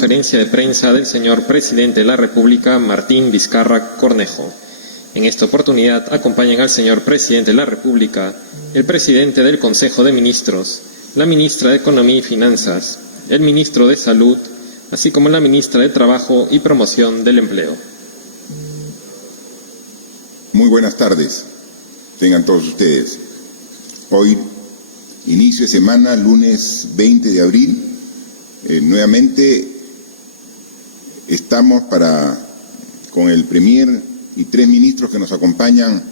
conferencia de prensa del señor Presidente de la República, Martín Vizcarra Cornejo. En esta oportunidad acompañan al señor Presidente de la República, el Presidente del Consejo de Ministros, la Ministra de Economía y Finanzas, el Ministro de Salud, así como la Ministra de Trabajo y Promoción del Empleo. Muy buenas tardes, tengan todos ustedes. Hoy, inicio de semana, lunes 20 de abril, nuevamente estamos con el Premier y 3 ministros que nos acompañan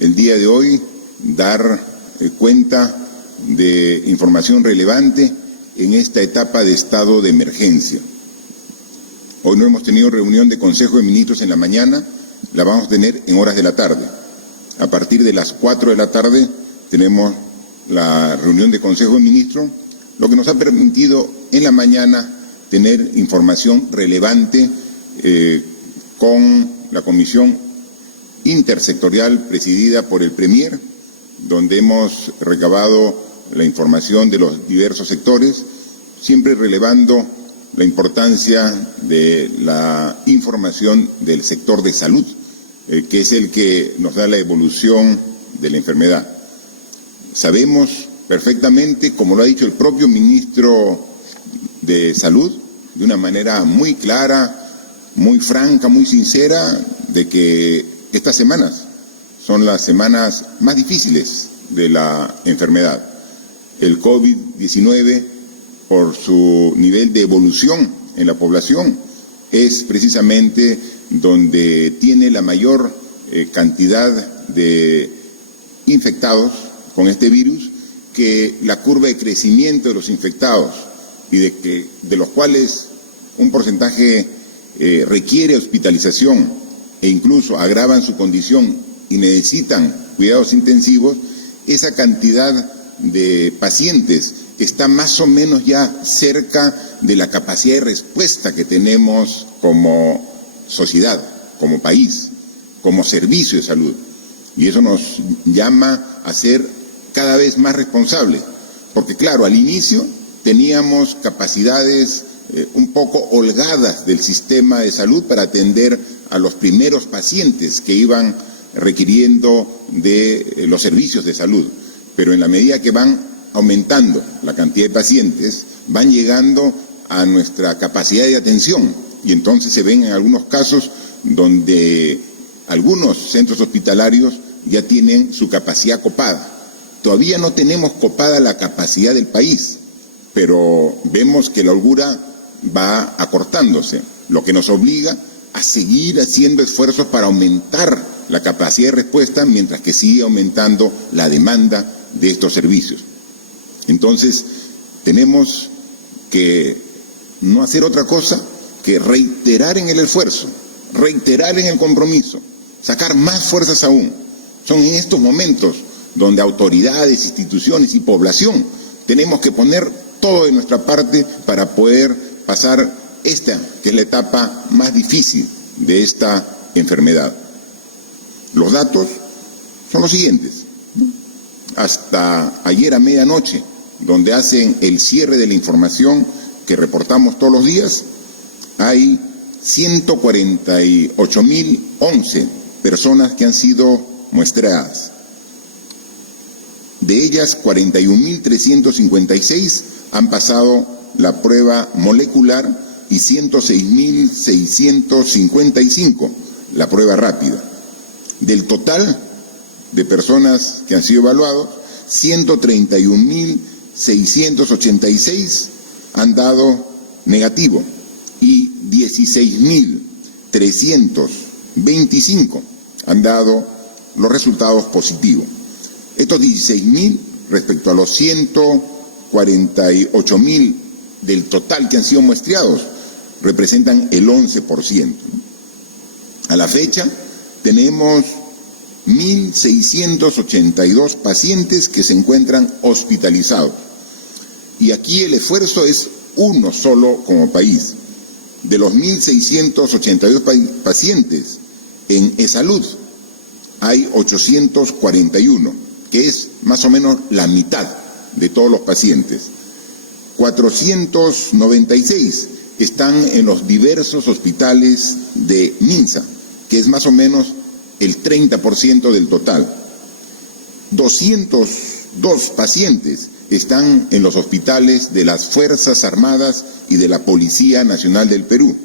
el día de hoy, dar cuenta de información relevante en esta etapa de estado de emergencia. Hoy no hemos tenido reunión de Consejo de Ministros en la mañana, la vamos a tener en horas de la tarde. A partir de las 4 de la tarde tenemos la reunión de Consejo de Ministros, lo que nos ha permitido en la mañana tener información relevante con la Comisión Intersectorial presidida por el Premier, donde hemos recabado la información de los diversos sectores, siempre relevando la importancia de la información del sector de salud, que es el que nos da la evolución de la enfermedad. Sabemos perfectamente, como lo ha dicho el propio ministro de Salud, de una manera muy clara, muy franca, muy sincera, de que estas semanas son las semanas más difíciles de la enfermedad. El COVID-19, por su nivel de evolución en la población, es precisamente donde tiene la mayor cantidad de infectados con este virus, que la curva de crecimiento de los infectados y de los cuales un porcentaje requiere hospitalización e incluso agravan su condición y necesitan cuidados intensivos, esa cantidad de pacientes está más o menos ya cerca de la capacidad de respuesta que tenemos como sociedad, como país, como servicio de salud. Y eso nos llama a ser cada vez más responsables, porque claro, al inicio teníamos capacidades un poco holgadas del sistema de salud para atender a los primeros pacientes que iban requiriendo de los servicios de salud, pero en la medida que van aumentando la cantidad de pacientes, van llegando a nuestra capacidad de atención, y entonces se ven en algunos casos donde algunos centros hospitalarios ya tienen su capacidad copada. Todavía no tenemos copada la capacidad del país, pero vemos que la holgura va acortándose, lo que nos obliga a seguir haciendo esfuerzos para aumentar la capacidad de respuesta, mientras que sigue aumentando la demanda de estos servicios. Entonces, tenemos que no hacer otra cosa que reiterar en el esfuerzo, reiterar en el compromiso, sacar más fuerzas aún. Son en estos momentos donde autoridades, instituciones y población tenemos que poner todo de nuestra parte para poder pasar esta, que es la etapa más difícil de esta enfermedad. Los datos son los siguientes. Hasta ayer a medianoche, donde hacen el cierre de la información que reportamos todos los días, hay 148.011 personas que han sido muestreadas. De ellas, 41.356 han pasado la prueba molecular y 106.655 la prueba rápida. Del total de personas que han sido evaluados, 131.686 han dado negativo y 16.325 han dado los resultados positivos. Estos 16.000 respecto a los 148.000 del total que han sido muestreados representan el 11%. A la fecha tenemos 1.682 pacientes que se encuentran hospitalizados. Y aquí el esfuerzo es uno solo como país. De los 1.682 pacientes en e-salud, hay 841, que es más o menos la mitad de todos los pacientes. 496 están en los diversos hospitales de Minsa, que es más o menos el 30% del total. 202 pacientes están en los hospitales de las Fuerzas Armadas y de la Policía Nacional del Perú.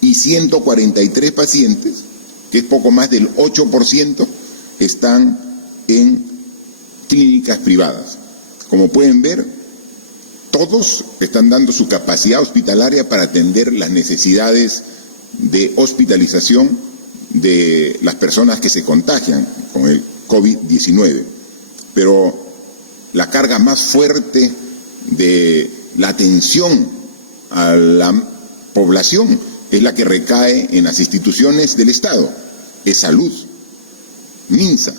Y 143 pacientes, que es poco más del 8%, están en clínicas privadas. Como pueden ver, todos están dando su capacidad hospitalaria para atender las necesidades de hospitalización de las personas que se contagian con el COVID-19. Pero la carga más fuerte de la atención a la población es la que recae en las instituciones del Estado, es salud, Minsa,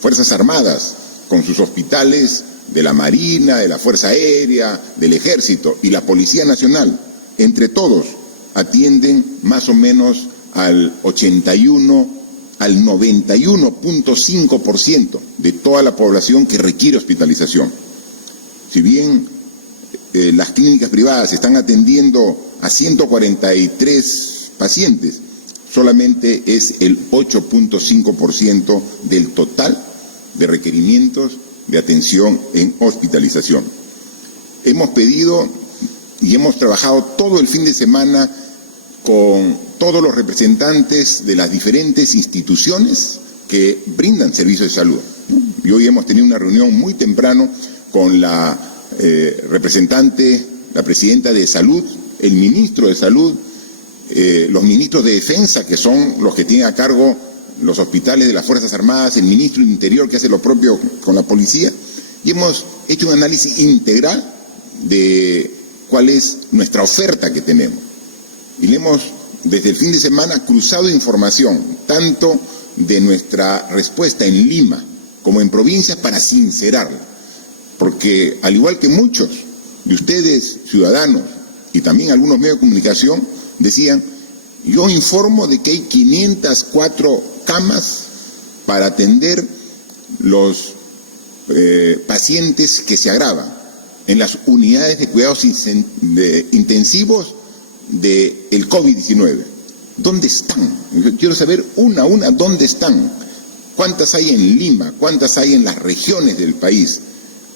Fuerzas Armadas, con sus hospitales de la Marina, de la Fuerza Aérea, del Ejército y la Policía Nacional. Entre todos atienden más o menos al 91.5% de toda la población que requiere hospitalización. Si bien las clínicas privadas están atendiendo a 143 pacientes, solamente es el 8.5% del total de requerimientos de atención en hospitalización. Hemos pedido y hemos trabajado todo el fin de semana con todos los representantes de las diferentes instituciones que brindan servicios de salud. Y hoy hemos tenido una reunión muy temprano con la representante, la presidenta de Salud, el ministro de Salud, los ministros de Defensa, que son los que tienen a cargo los hospitales de las Fuerzas Armadas, el ministro del Interior, que hace lo propio con la policía, y hemos hecho un análisis integral de cuál es nuestra oferta que tenemos. Y le hemos, desde el fin de semana, cruzado información, tanto de nuestra respuesta en Lima como en provincias, para sincerarla. Porque, al igual que muchos de ustedes, ciudadanos, y también algunos medios de comunicación, decían, yo informo de que hay 504 camas para atender los pacientes que se agravan en las unidades de cuidados intensivos del COVID-19. ¿Dónde están? Quiero saber una a una dónde están. ¿Cuántas hay en Lima? ¿Cuántas hay en las regiones del país?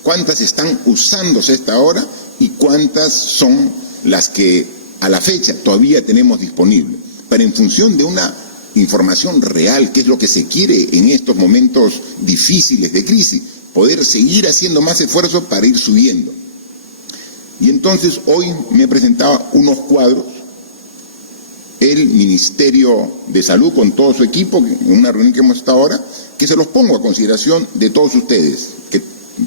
¿Cuántas están usándose esta hora? ¿Y cuántas son las que a la fecha todavía tenemos disponibles? Para, en función de una información real, que es lo que se quiere en estos momentos difíciles de crisis, poder seguir haciendo más esfuerzos para ir subiendo. Y entonces hoy me presentaba unos cuadros el Ministerio de Salud con todo su equipo, en una reunión que hemos estado ahora, que se los pongo a consideración de todos ustedes,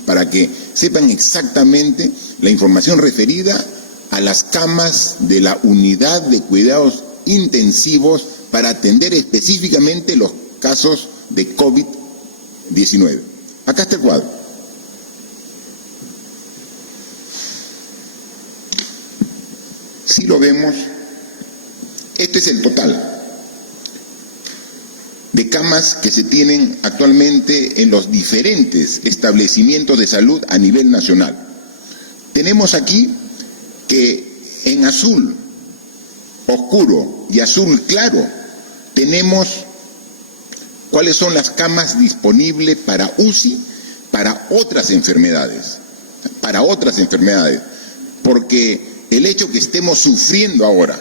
para que sepan exactamente la información referida a las camas de la unidad de cuidados intensivos para atender específicamente los casos de COVID-19. Acá está el cuadro. Si lo vemos, este es el total de camas que se tienen actualmente en los diferentes establecimientos de salud a nivel nacional. Tenemos aquí que en azul oscuro y azul claro tenemos cuáles son las camas disponibles para UCI para otras enfermedades, porque el hecho que estemos sufriendo ahora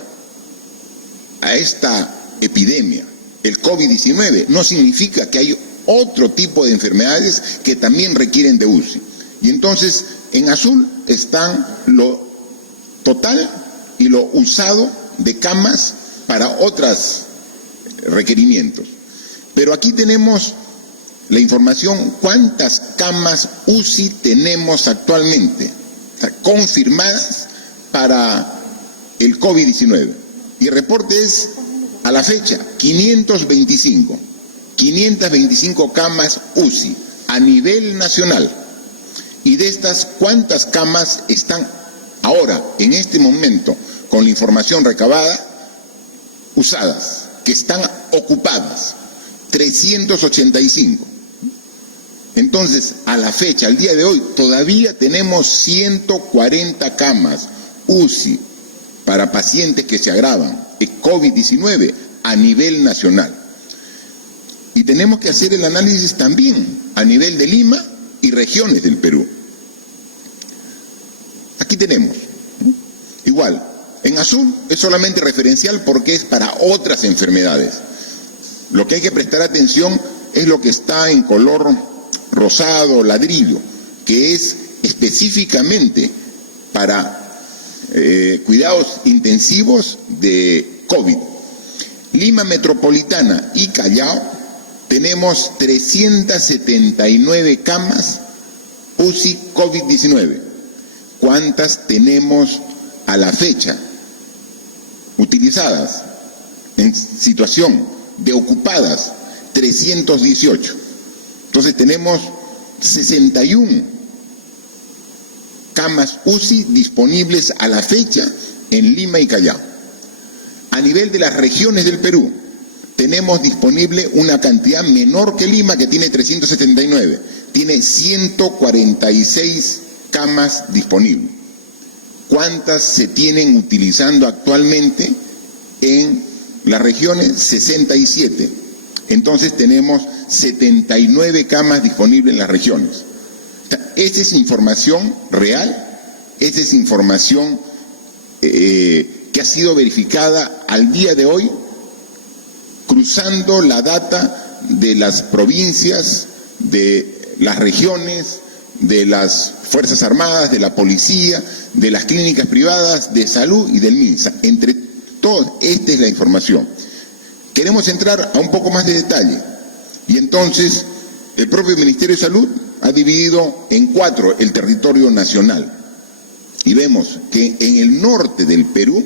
a esta epidemia, el COVID-19, no significa que hay otro tipo de enfermedades que también requieren de UCI. Y entonces, en azul están lo total y lo usado de camas para otros requerimientos. Pero aquí tenemos la información, cuántas camas UCI tenemos actualmente, o sea, confirmadas para el COVID-19. Y el reporte es, a la fecha, 525 camas UCI a nivel nacional. Y de estas, ¿cuántas camas están ahora, en este momento, con la información recabada, usadas, que están ocupadas? 385. Entonces, a la fecha, al día de hoy, todavía tenemos 140 camas UCI para pacientes que se agravan de COVID-19 a nivel nacional. Y tenemos que hacer el análisis también a nivel de Lima y regiones del Perú. Aquí tenemos, igual, en azul es solamente referencial porque es para otras enfermedades. Lo que hay que prestar atención es lo que está en color rosado, ladrillo, que es específicamente para cuidados intensivos de COVID. Lima Metropolitana y Callao tenemos 379 camas UCI COVID-19. ¿Cuántas tenemos a la fecha utilizadas en situación de ocupadas? 318. Entonces tenemos 61 camas UCI disponibles a la fecha en Lima y Callao. A nivel de las regiones del Perú, tenemos disponible una cantidad menor que Lima, que tiene 379. Tiene 146 camas disponibles. ¿Cuántas se tienen utilizando actualmente en las regiones? 67. Entonces tenemos 79 camas disponibles en las regiones. Esa es información real, esa es información que ha sido verificada al día de hoy, cruzando la data de las provincias, de las regiones, de las Fuerzas Armadas, de la Policía, de las clínicas privadas, de salud y del MINSA. Entre todos, esta es la información. Queremos entrar a un poco más de detalle y entonces el propio Ministerio de Salud ha dividido en 4 el territorio nacional y vemos que en el norte del Perú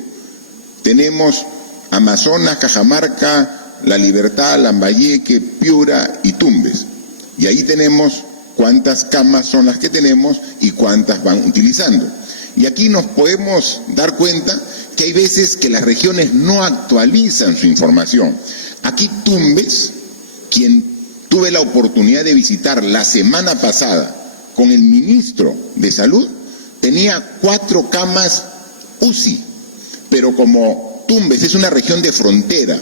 tenemos Amazonas, Cajamarca, La Libertad, Lambayeque, Piura y Tumbes. Y ahí tenemos cuántas camas son las que tenemos y cuántas van utilizando. Y aquí nos podemos dar cuenta que hay veces que las regiones no actualizan su información. Aquí Tumbes, quien tuve la oportunidad de visitar la semana pasada con el ministro de Salud, tenía 4 camas UCI, pero como Tumbes es una región de frontera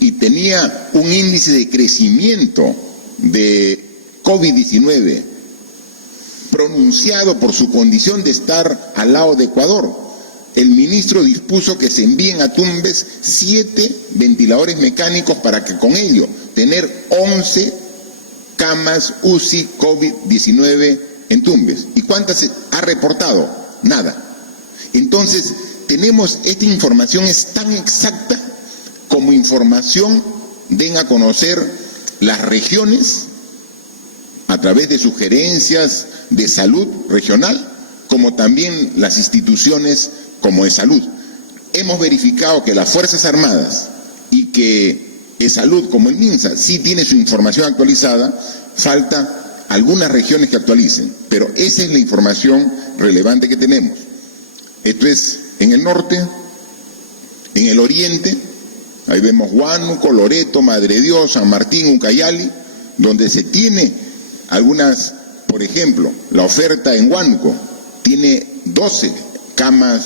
y tenía un índice de crecimiento de COVID-19 pronunciado por su condición de estar al lado de Ecuador, el ministro dispuso que se envíen a Tumbes 7 ventiladores mecánicos para que con ello tener 11 camas UCI COVID-19 en Tumbes. ¿Y cuántas se ha reportado? Nada. Entonces, tenemos esta información, es tan exacta como información den a conocer las regiones a través de sugerencias de salud regional, como también las instituciones como de salud. Hemos verificado que las Fuerzas Armadas y que salud como el MINSA sí tiene su información actualizada, falta algunas regiones que actualicen, pero esa es la información relevante que tenemos. Esto es en el norte, en el oriente, ahí vemos Huánuco, Loreto, Madre de Dios, San Martín, Ucayali, donde se tiene algunas, por ejemplo, la oferta en Huánuco tiene 12 camas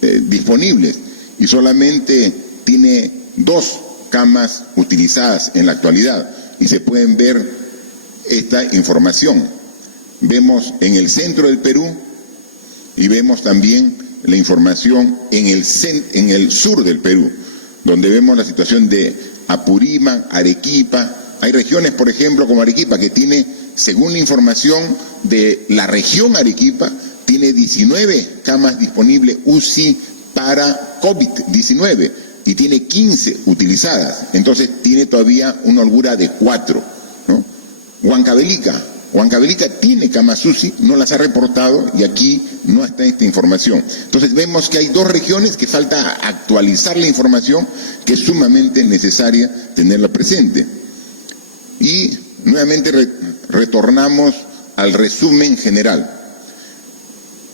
disponibles y solamente tiene 2 camas utilizadas en la actualidad, y se pueden ver esta información. Vemos en el centro del Perú y vemos también la información en el sur del Perú, donde vemos la situación de Apurímac, Arequipa. Hay regiones, por ejemplo, como Arequipa, que tiene, según la información de la región Arequipa, tiene 19 camas disponibles UCI para COVID-19 y tiene 15 utilizadas. Entonces tiene todavía una holgura de 4, ¿no? Huancavelica tiene camas UCI, no las ha reportado y aquí no está esta información. Entonces vemos que hay 2 regiones que falta actualizar la información, que es sumamente necesaria tenerla presente. Y nuevamente retornamos al resumen general.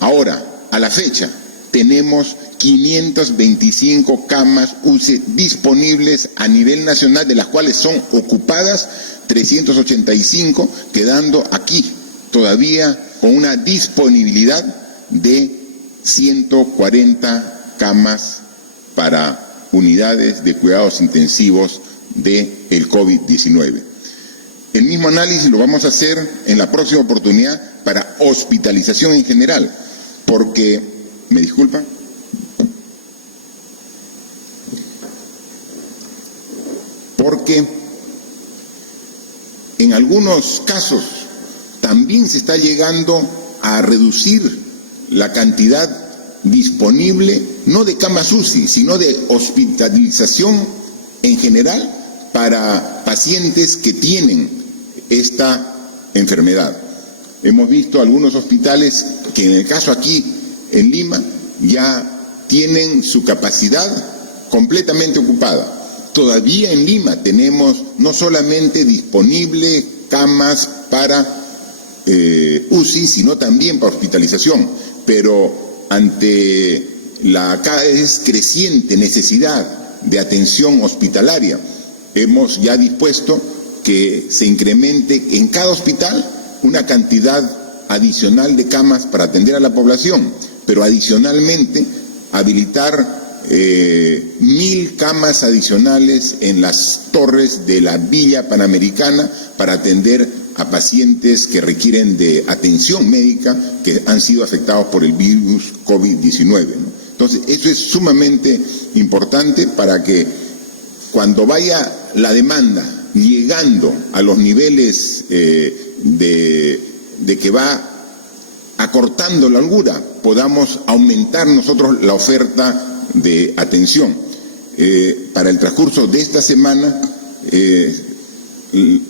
Ahora, a la fecha, tenemos 525 camas UCI disponibles a nivel nacional, de las cuales son ocupadas 385, quedando aquí todavía con una disponibilidad de 140 camas para unidades de cuidados intensivos del COVID-19. El mismo análisis lo vamos a hacer en la próxima oportunidad para hospitalización en general, porque, ¿me disculpa? Porque en algunos casos también se está llegando a reducir la cantidad disponible, no de camas UCI, sino de hospitalización en general para pacientes que tienen esta enfermedad. Hemos visto algunos hospitales que en el caso aquí en Lima ya tienen su capacidad completamente ocupada. Todavía en Lima tenemos no solamente disponible camas para UCI, sino también para hospitalización, pero ante la cada vez creciente necesidad de atención hospitalaria, hemos ya dispuesto que se incremente en cada hospital una cantidad adicional de camas para atender a la población, pero adicionalmente habilitar 1.000 camas adicionales en las torres de la Villa Panamericana para atender a pacientes que requieren de atención médica que han sido afectados por el virus COVID-19, ¿no? Entonces, eso es sumamente importante para que cuando vaya la demanda llegando a los niveles de que va acortando la holgura, podamos aumentar nosotros la oferta de atención. Para el transcurso de esta semana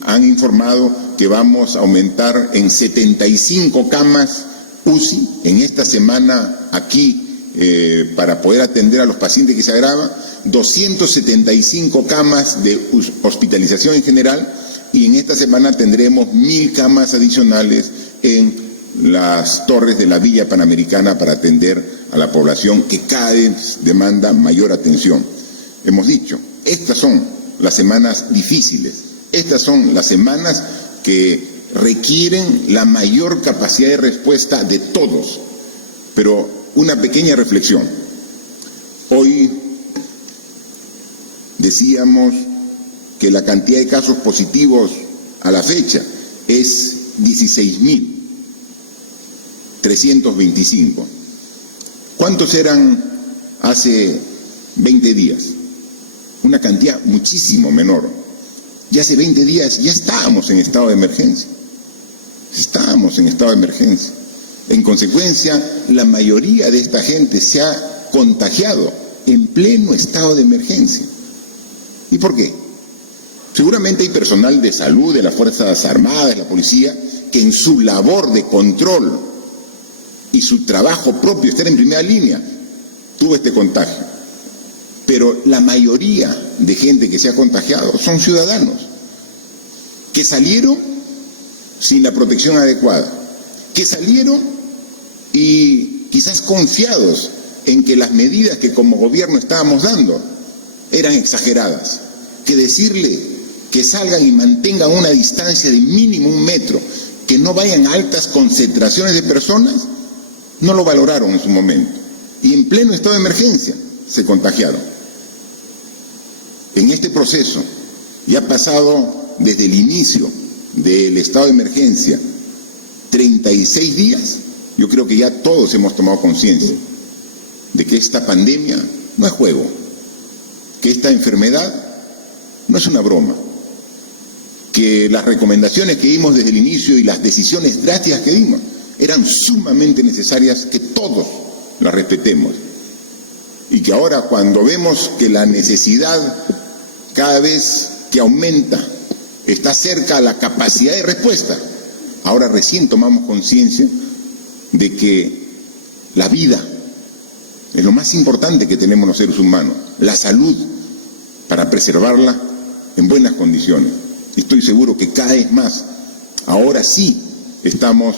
han informado que vamos a aumentar en 75 camas UCI en esta semana aquí para poder atender a los pacientes que se agravan, 275 camas de hospitalización en general, y en esta semana tendremos 1.000 camas adicionales en las torres de la Villa Panamericana para atender a la población que cada vez demanda mayor atención. Hemos dicho, estas son las semanas difíciles, estas son las semanas que requieren la mayor capacidad de respuesta de todos. Pero una pequeña reflexión. Hoy decíamos que la cantidad de casos positivos a la fecha es 16.325. ¿Cuántos eran hace 20 días? Una cantidad muchísimo menor. Y hace 20 días ya estábamos en estado de emergencia. Estábamos en estado de emergencia. En consecuencia, la mayoría de esta gente se ha contagiado en pleno estado de emergencia. ¿Y por qué? Seguramente hay personal de salud, de las Fuerzas Armadas, de la policía, que en su labor de control y su trabajo propio, estar en primera línea, tuvo este contagio. Pero la mayoría de gente que se ha contagiado son ciudadanos que salieron sin la protección adecuada, que salieron y quizás confiados en que las medidas que como gobierno estábamos dando eran exageradas, que decirle que salgan y mantengan una distancia de mínimo 1 metro, que no vayan a altas concentraciones de personas, no lo valoraron en su momento. Y en pleno estado de emergencia se contagiaron. En este proceso, ya pasado desde el inicio del estado de emergencia 36 días, yo creo que ya todos hemos tomado conciencia de que esta pandemia no es juego, que esta enfermedad no es una broma, que las recomendaciones que dimos desde el inicio y las decisiones drásticas que dimos eran sumamente necesarias, que todos las respetemos, y que ahora cuando vemos que la necesidad cada vez que aumenta está cerca a la capacidad de respuesta, ahora recién tomamos conciencia de que la vida es lo más importante que tenemos los seres humanos, la salud, para preservarla en buenas condiciones. Estoy seguro que cada vez más, ahora sí estamos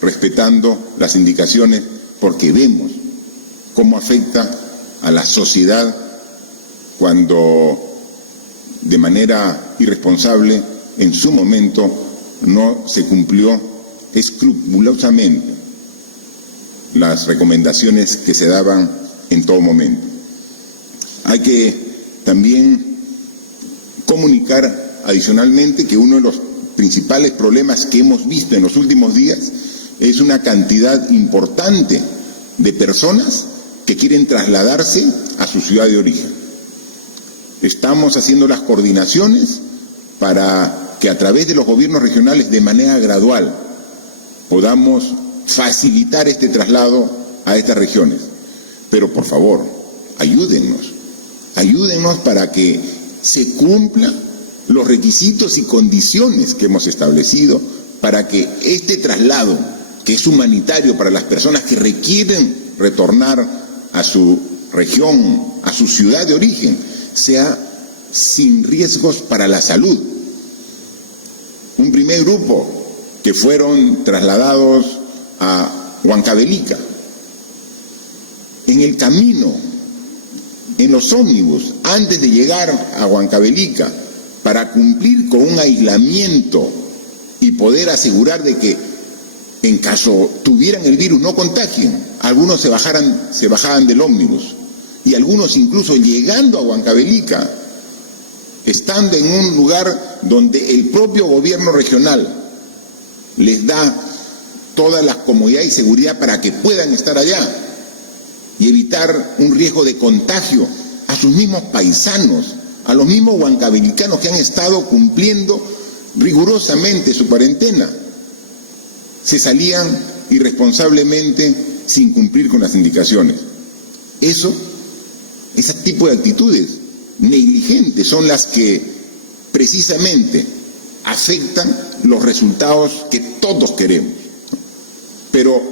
respetando las indicaciones, porque vemos cómo afecta a la sociedad cuando de manera irresponsable en su momento no se cumplió escrupulosamente las recomendaciones que se daban en todo momento. Hay que también comunicar adicionalmente que uno de los principales problemas que hemos visto en los últimos días es una cantidad importante de personas que quieren trasladarse a su ciudad de origen. Estamos haciendo las coordinaciones para que a través de los gobiernos regionales de manera gradual podamos facilitar este traslado a estas regiones. Pero por favor, ayúdennos para que se cumplan los requisitos y condiciones que hemos establecido para que este traslado, que es humanitario para las personas que requieren retornar a su región, a su ciudad de origen, sea sin riesgos para la salud. Un primer grupo que fueron trasladados a Huancavelica, en el camino, en los ómnibus, antes de llegar a Huancavelica, para cumplir con un aislamiento y poder asegurar de que en caso tuvieran el virus no contagien, algunos se bajaban del ómnibus y algunos incluso llegando a Huancavelica, estando en un lugar donde el propio gobierno regional les da todas las comodidades y seguridad para que puedan estar allá y evitar un riesgo de contagio a sus mismos paisanos, a los mismos huancavelicanos que han estado cumpliendo rigurosamente su cuarentena. Se salían irresponsablemente sin cumplir con las indicaciones. Ese tipo de actitudes negligentes son las que precisamente afectan los resultados que todos queremos. Pero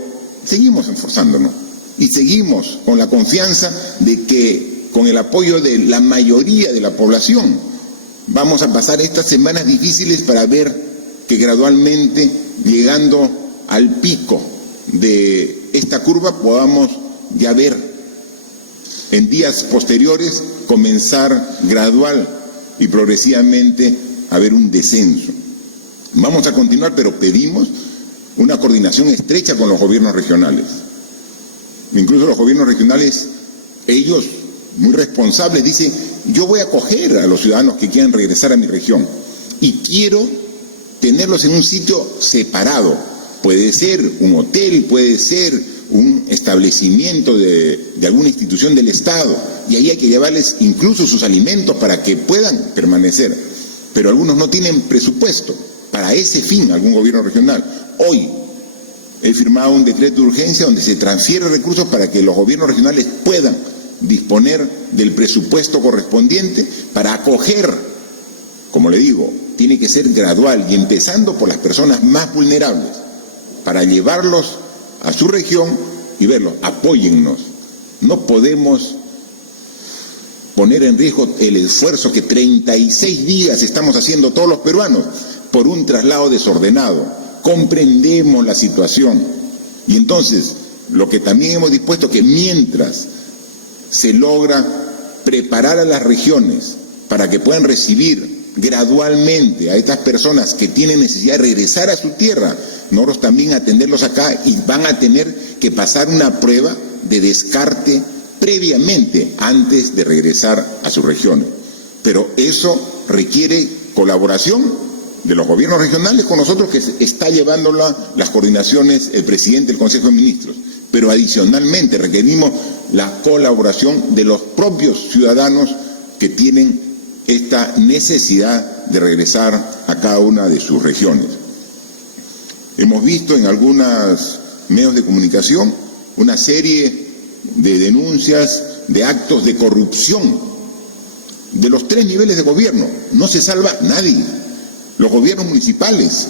seguimos esforzándonos y seguimos con la confianza de que con el apoyo de la mayoría de la población vamos a pasar estas semanas difíciles para ver que gradualmente, llegando al pico de esta curva, podamos ya ver en días posteriores comenzar gradual y progresivamente a ver un descenso. Vamos a continuar, pero pedimos una coordinación estrecha con los gobiernos regionales. Incluso los gobiernos regionales, ellos, muy responsables, dicen: yo voy a acoger a los ciudadanos que quieran regresar a mi región y quiero tenerlos en un sitio separado. Puede ser un hotel, puede ser un establecimiento de alguna institución del Estado, y ahí hay que llevarles incluso sus alimentos para que puedan permanecer. Pero algunos no tienen presupuesto para ese fin, algún gobierno regional. Hoy he firmado un decreto de urgencia donde se transfiere recursos para que los gobiernos regionales puedan disponer del presupuesto correspondiente para acoger. Como le digo, tiene que ser gradual y empezando por las personas más vulnerables, para llevarlos a su región y verlos. Apóyennos. No podemos poner en riesgo el esfuerzo que 36 días estamos haciendo todos los peruanos por un traslado desordenado. Comprendemos la situación y entonces lo que también hemos dispuesto, que mientras se logra preparar a las regiones para que puedan recibir gradualmente a estas personas que tienen necesidad de regresar a su tierra, nosotros también atenderlos acá, y van a tener que pasar una prueba de descarte previamente antes de regresar a sus regiones. Pero eso requiere colaboración de los gobiernos regionales con nosotros, que está llevando las coordinaciones el presidente del Consejo de Ministros. Pero adicionalmente requerimos la colaboración de los propios ciudadanos que tienen esta necesidad de regresar a cada una de sus regiones. Hemos visto en algunos medios de comunicación una serie de denuncias de actos de corrupción de los 3 niveles de gobierno. No se salva nadie. Los gobiernos municipales,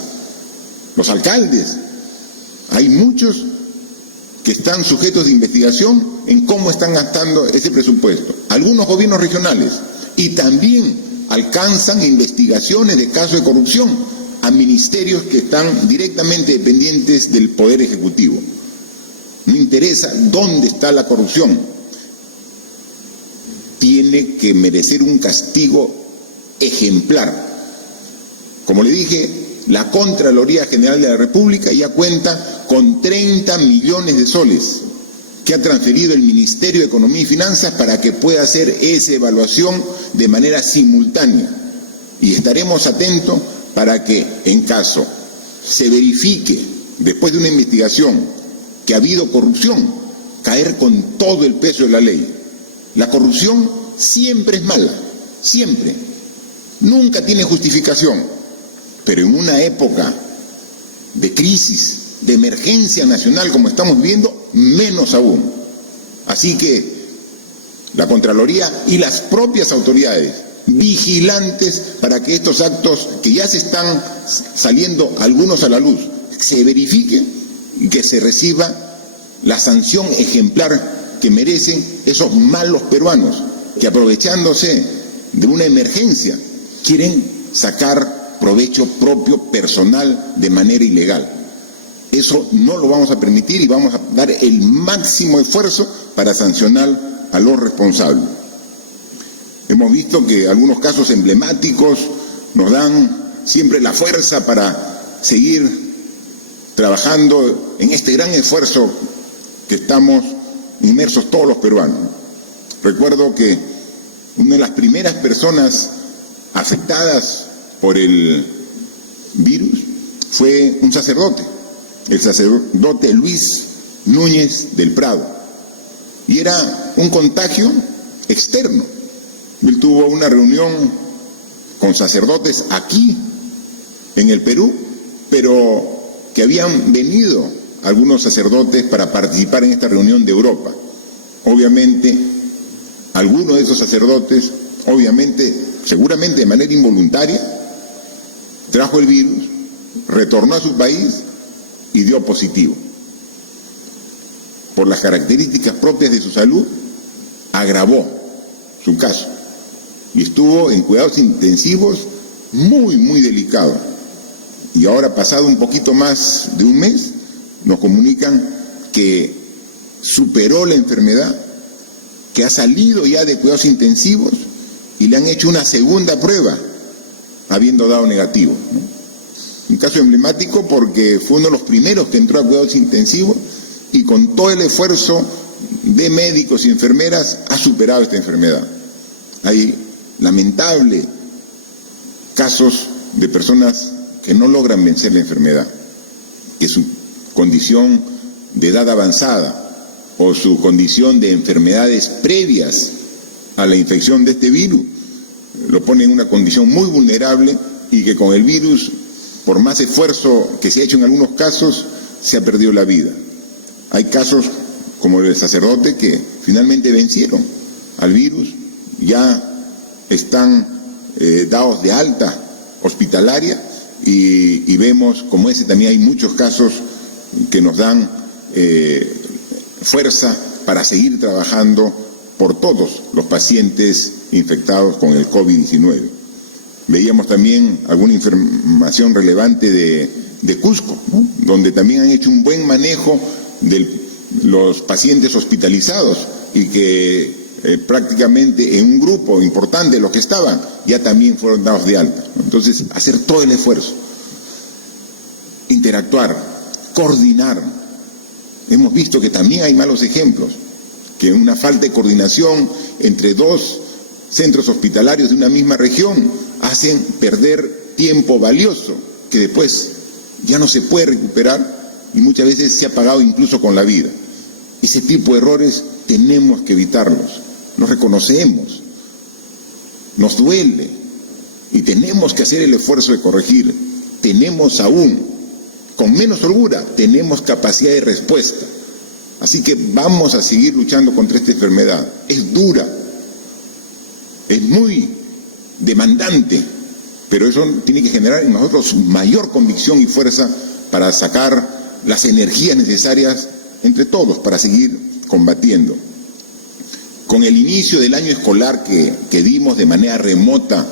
los alcaldes, hay muchos que están sujetos de investigación en cómo están gastando ese presupuesto. Algunos gobiernos regionales, y también alcanzan investigaciones de casos de corrupción a ministerios que están directamente dependientes del Poder Ejecutivo. No interesa dónde está la corrupción, tiene que merecer un castigo ejemplar. Como le dije, la Contraloría General de la República ya cuenta con 30 millones de soles que ha transferido el Ministerio de Economía y Finanzas para que pueda hacer esa evaluación de manera simultánea. Y estaremos atentos para que, en caso se verifique, después de una investigación, que ha habido corrupción, caer con todo el peso de la ley. La corrupción siempre es mala, siempre. Nunca tiene justificación. Pero en una época de crisis, de emergencia nacional como estamos viendo, menos aún. Así que la Contraloría y las propias autoridades vigilantes para que estos actos que ya se están saliendo algunos a la luz se verifiquen y que se reciba la sanción ejemplar que merecen esos malos peruanos que, aprovechándose de una emergencia, quieren sacar provecho propio personal de manera ilegal. Eso no lo vamos a permitir y vamos a dar el máximo esfuerzo para sancionar a los responsables. Hemos visto que algunos casos emblemáticos nos dan siempre la fuerza para seguir trabajando en este gran esfuerzo que estamos inmersos todos los peruanos. Recuerdo que una de las primeras personas afectadas por el virus fue un sacerdote, el sacerdote Luis Núñez del Prado, y era un contagio externo. Él tuvo una reunión con sacerdotes aquí en el Perú, pero que habían venido algunos sacerdotes para participar en esta reunión de Europa. Obviamente, algunos de esos sacerdotes, seguramente de manera involuntaria, trajo el virus, retornó a su país y dio positivo. Por las características propias de su salud, agravó su caso y estuvo en cuidados intensivos muy delicado. Y ahora, pasado un poquito más de un mes, nos comunican que superó la enfermedad, que ha salido ya de cuidados intensivos y le han hecho una segunda prueba, habiendo dado negativo, ¿no? Un caso emblemático porque fue uno de los primeros que entró a cuidados intensivos y con todo el esfuerzo de médicos y enfermeras ha superado esta enfermedad. Hay lamentables casos de personas que no logran vencer la enfermedad, que su condición de edad avanzada o su condición de enfermedades previas a la infección de este virus lo pone en una condición muy vulnerable y que con el virus, por más esfuerzo que se ha hecho en algunos casos, se ha perdido la vida. Hay casos como el del sacerdote que finalmente vencieron al virus, ya están dados de alta hospitalaria y vemos como ese también hay muchos casos que nos dan fuerza para seguir trabajando por todos los pacientes infectados con el COVID-19. Veíamos también alguna información relevante de Cusco, ¿no? Donde también han hecho un buen manejo de los pacientes hospitalizados y que prácticamente en un grupo importante de los que estaban ya también fueron dados de alta. Entonces, hacer todo el esfuerzo, interactuar, coordinar. Hemos visto que también hay malos ejemplos, que una falta de coordinación entre dos centros hospitalarios de una misma región hacen perder tiempo valioso que después ya no se puede recuperar y muchas veces se ha pagado incluso con la vida. Ese tipo de errores tenemos que evitarlos, los reconocemos, nos duele y tenemos que hacer el esfuerzo de corregir. Tenemos aún, con menos holgura, tenemos capacidad de respuesta. Así que vamos a seguir luchando contra esta enfermedad. Es dura, es muy demandante, pero eso tiene que generar en nosotros mayor convicción y fuerza para sacar las energías necesarias entre todos para seguir combatiendo. Con el inicio del año escolar que dimos de manera remota,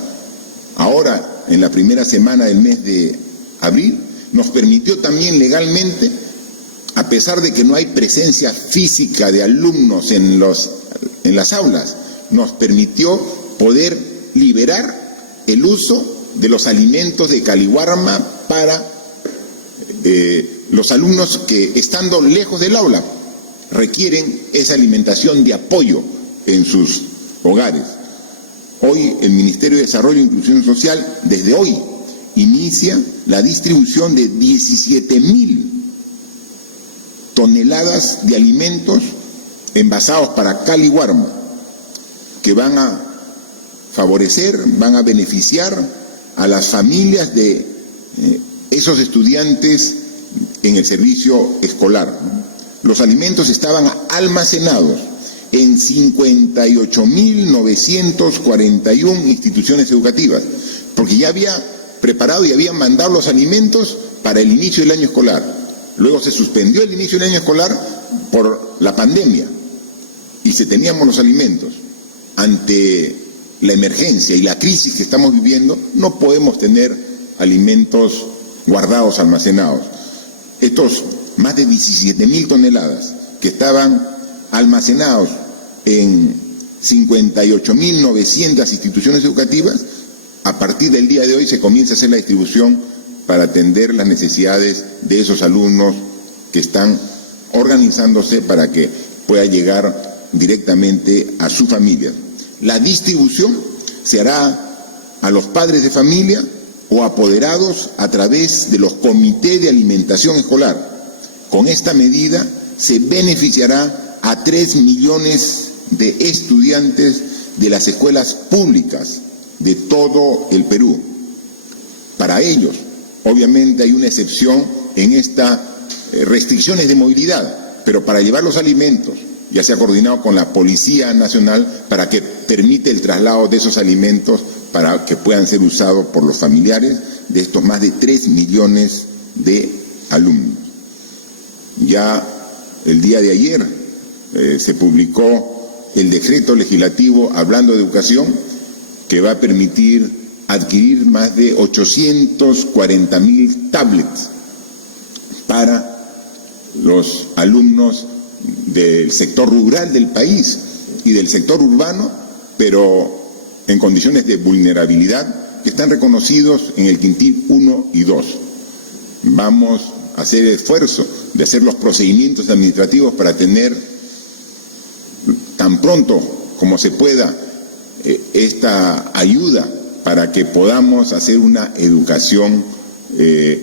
ahora en la primera semana del mes de abril, nos permitió también legalmente, a pesar de que no hay presencia física de alumnos en las aulas, nos permitió poder liberar el uso de los alimentos de Caliwarma para los alumnos que, estando lejos del aula, requieren esa alimentación de apoyo en sus hogares. Hoy el Ministerio de Desarrollo e Inclusión Social, desde hoy, inicia la distribución de 17.000 toneladas de alimentos envasados para cal y guarma, que van a favorecer, van a beneficiar a las familias de esos estudiantes en el servicio escolar. Los alimentos estaban almacenados en 58.941 instituciones educativas, porque ya había preparado y habían mandado los alimentos para el inicio del año escolar. Luego se suspendió el inicio del año escolar por la pandemia y se teníamos los alimentos. Ante la emergencia y la crisis que estamos viviendo, no podemos tener alimentos guardados, almacenados. Estos más de 17.000 toneladas que estaban almacenados en 58.900 instituciones educativas, a partir del día de hoy se comienza a hacer la distribución para atender las necesidades de esos alumnos que están organizándose para que pueda llegar directamente a su familia. La distribución se hará a los padres de familia o apoderados a través de los comités de alimentación escolar. Con esta medida se beneficiará a 3 millones de estudiantes de las escuelas públicas de todo el Perú. Para ellos, obviamente hay una excepción en estas restricciones de movilidad, pero para llevar los alimentos ya se ha coordinado con la Policía Nacional para que permite el traslado de esos alimentos para que puedan ser usados por los familiares de estos más de 3 millones de alumnos. Ya el día de ayer se publicó el decreto legislativo hablando de educación que va a permitir adquirir más de 840.000 tablets para los alumnos del sector rural del país y del sector urbano, pero en condiciones de vulnerabilidad que están reconocidos en el quintil 1 y 2. Vamos a hacer el esfuerzo de hacer los procedimientos administrativos para tener tan pronto como se pueda esta ayuda para que podamos hacer una educación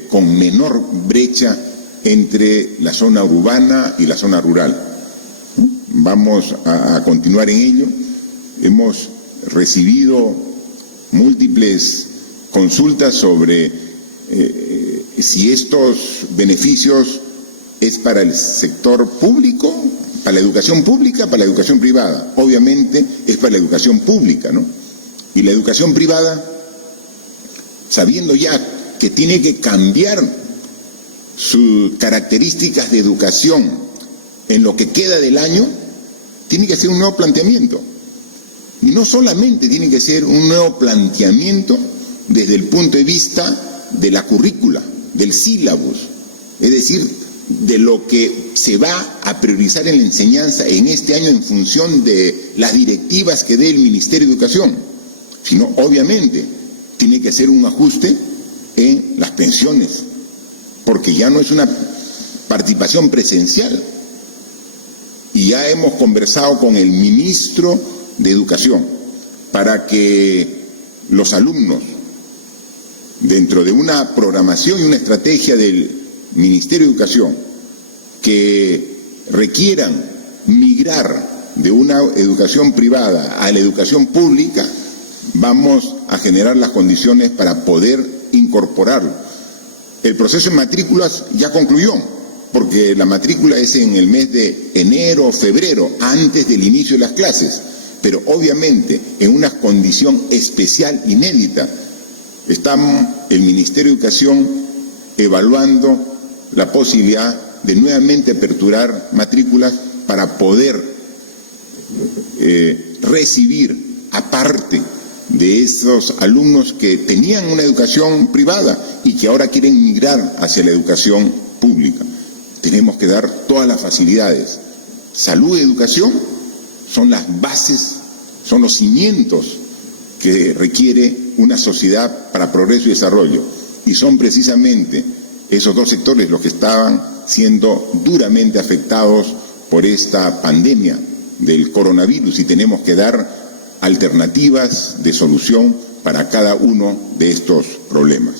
con menor brecha entre la zona urbana y la zona rural. Vamos a continuar en ello. Hemos recibido múltiples consultas sobre si estos beneficios es para el sector público, para la educación pública, para la educación privada. Obviamente es para la educación pública, ¿no? Y la educación privada, sabiendo ya que tiene que cambiar sus características de educación en lo que queda del año, tiene que hacer un nuevo planteamiento. Y no solamente tiene que ser un nuevo planteamiento desde el punto de vista de la currícula, del sílabus, es decir, de lo que se va a priorizar en la enseñanza en este año en función de las directivas que dé el Ministerio de Educación, sino obviamente tiene que ser un ajuste en las pensiones, porque ya no es una participación presencial. Y ya hemos conversado con el ministro de Educación para que los alumnos, dentro de una programación y una estrategia del Ministerio de Educación, que requieran migrar de una educación privada a la educación pública, vamos a generar las condiciones para poder incorporarlo. El proceso de matrículas ya concluyó, porque la matrícula es en el mes de enero o febrero, antes del inicio de las clases, pero obviamente en una condición especial, inédita. Estamos, el Ministerio de Educación, evaluando la posibilidad de nuevamente aperturar matrículas para poder recibir, aparte de esos alumnos que tenían una educación privada y que ahora quieren migrar hacia la educación pública. Tenemos que dar todas las facilidades. Salud y educación son las bases, son los cimientos que requiere una sociedad para progreso y desarrollo. Y son precisamente esos dos sectores los que estaban siendo duramente afectados por esta pandemia del coronavirus y tenemos que dar alternativas de solución para cada uno de estos problemas.